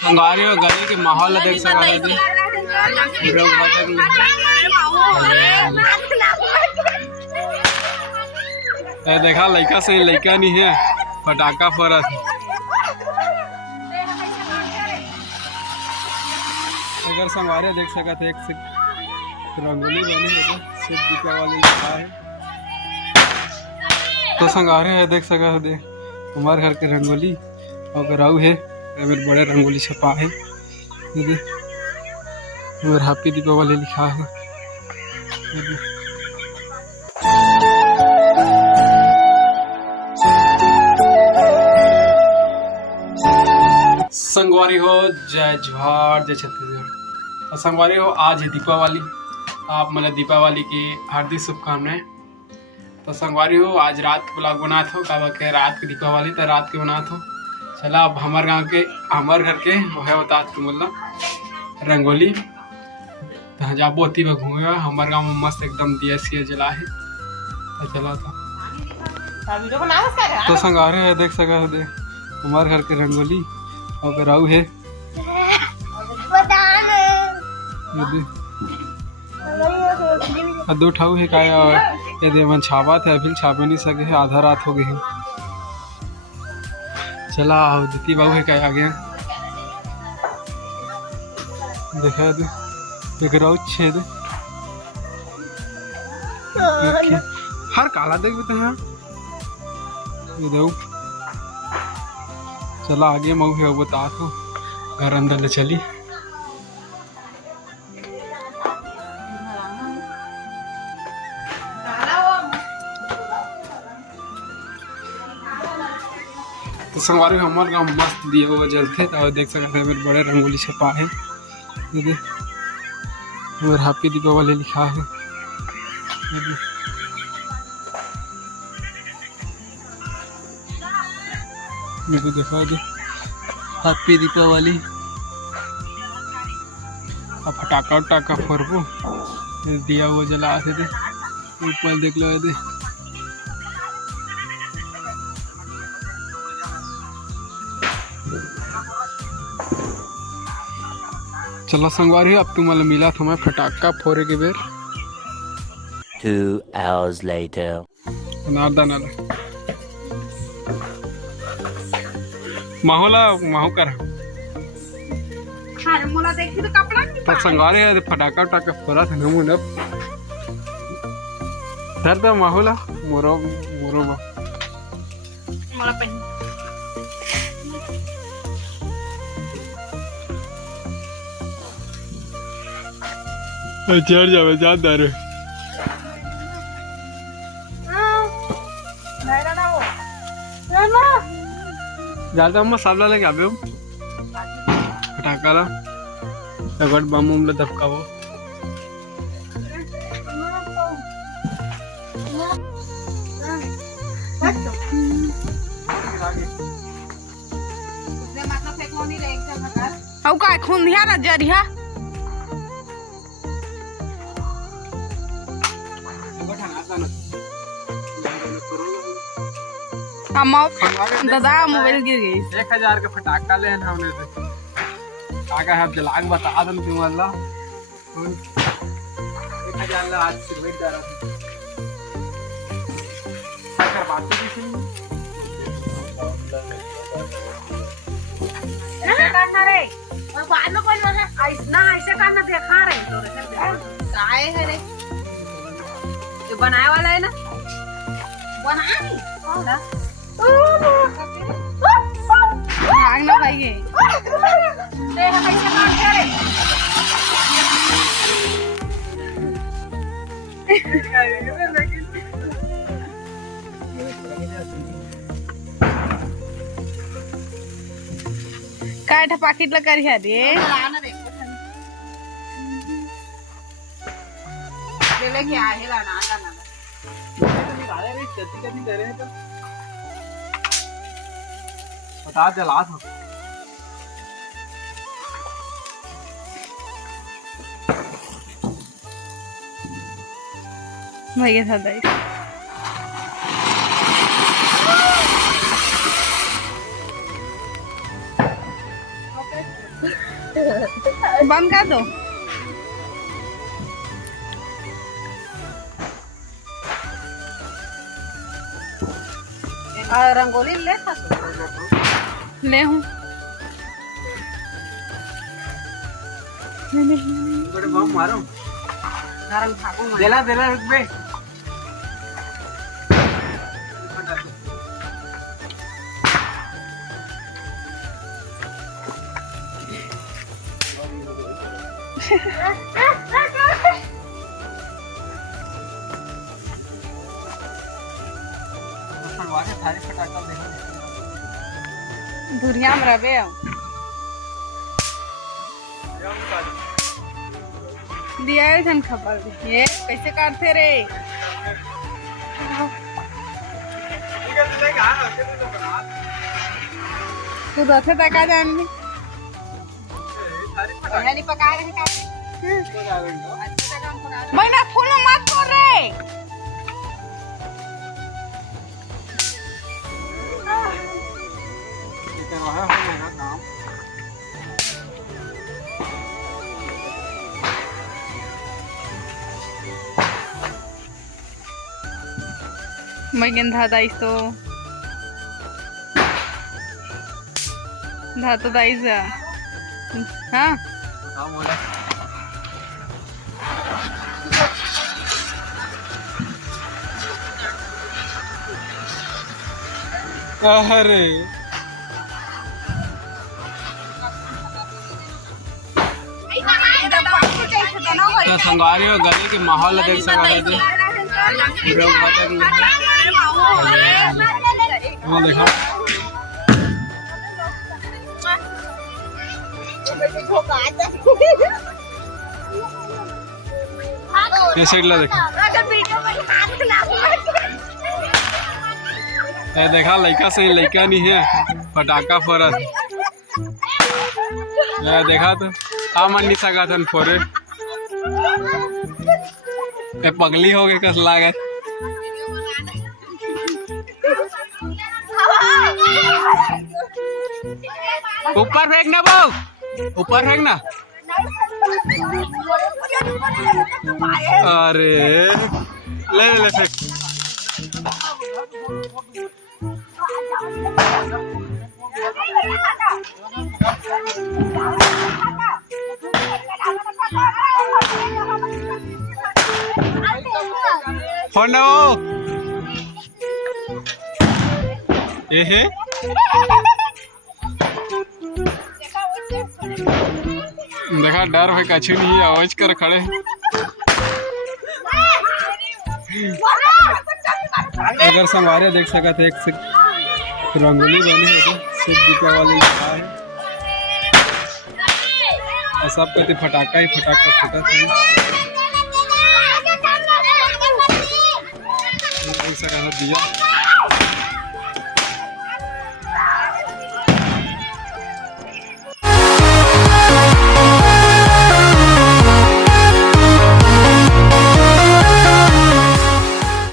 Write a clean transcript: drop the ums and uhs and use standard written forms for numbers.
संगवारी हो गली के माहौल देख सकते हैं जी। देखा लड़का से लड़का नहीं है पटाखा फोड़ा अगर संगवारी देख सकते एक से रंगोली बनी है शिव दीपावली लिखा है तो संगवारी है देख सकते हमारे घर के रंगोली और गराऊ है मेरे बड़े रंगोली छपा है और हैप्पी दीपावली लिखा है। संगवारी हो जय जोहार जय छत्तीसगढ़। संगवारी हो आज है दीपावली। आप मतलब दीपावली की हार्दिक शुभकामनाएं। तो संगवारी हो आज रात के ब्लॉग बना था का के रात की दीपावली तो रात के बना था। चला अब हमारे गांव के हमारे घर के वह बता बोलना रंगोली तो जाबो अति में घूमे हमारे गांव में मस्त एकदम दिया सिया जला है तो चला था तो संगवारी है देख सका दे हमारे घर के रंगोली और गराऊ है दो ठाऊ है का यदि मन छावा थे अभी छापे नहीं सके है आधा रात हो गई है। चला आओ दीदी बाबू है क्या आगे देखा दे गराऊ छेद हर काला देख भी तो यहाँ चला आगे मऊ है बता तो घर अंदर ले चली तो संगवारी हमारे गाँव मस्त दिया हुआ जलते और देख सकते हैं मेरे बड़े रंगोली छपा है और हैप्पी दीपावली लिखा है। मुझे दिखा दे हैप्पी दीपावली अब फटाका उटाका फोड़बो दिया हुआ जला थे ऊपर देख लो दे चलो संगवारी अब तुम मतलब मिला था मैं फटाका फोड़े के बेर 2 hours later नारदाना माहौला माहौ कर मोला देखी तो कपड़ा नहीं तो संगवारी है फटाका उटाका फोड़ा था नमू न दर्द माहौला मोरो मोरो बा मोला पहन चढ़ जावे जा दर ज्यादा मसाला लेके आवे फटाका ला तगड़ बम उम ले दबकावो औ का खुंधिया ना जरिया दादा मोबाइल गिर गई 1000 का फटाका ले ना हमने से आगे है जलाग बता दम क्यों अल्लाह 1000 ला आज सिरवेट जा रहा था बात की ऐसे करना रे और बाद में कोई ना ऐसे करना देखा रहे तो काय है रे ये बनाए वाला है ना बना नहीं आग ना भाई ये देख कैसे काटते रे काय ठा पाकिट ला करिया रे लेके आहे ला ना निकाले रे जल्दी करनी दे रहे हैं तो बता जला था भैया था दाई बंद कर दो। रंगोली ले ले हूँ। बड़े बम मारो गरम भागो देला देला रुक बे। थारी फटाका देखो दुनिया में रहे दिया धन खबर ये कैसे काटते रे। तू दथे तका जान नहीं पका रहे मैंने फूल मत कर रे। मैं दाइस तो धातो दाइस हाँ अरे तो संगवारी हो गली के माहौल देख सकते हैं। देखा ये साइड ला देखा ये देखा लड़का से लड़का नहीं है पटाखा फोड़ा ये देखा तो आ मन नहीं सका था फोरे ये पगली हो गए कस लागत ऊपर फेंकना बहु ऊपर फेंकना। अरे ले ले फेंक फोन ये देखा डर है कछु नहीं आवाज कर खड़े। अगर संगवारी देख सका थे एक रंगोली बनी है शुभ दीपावली लिखा है और सब कहते फटाका ही फटाका फूटा था देख सका था दिया।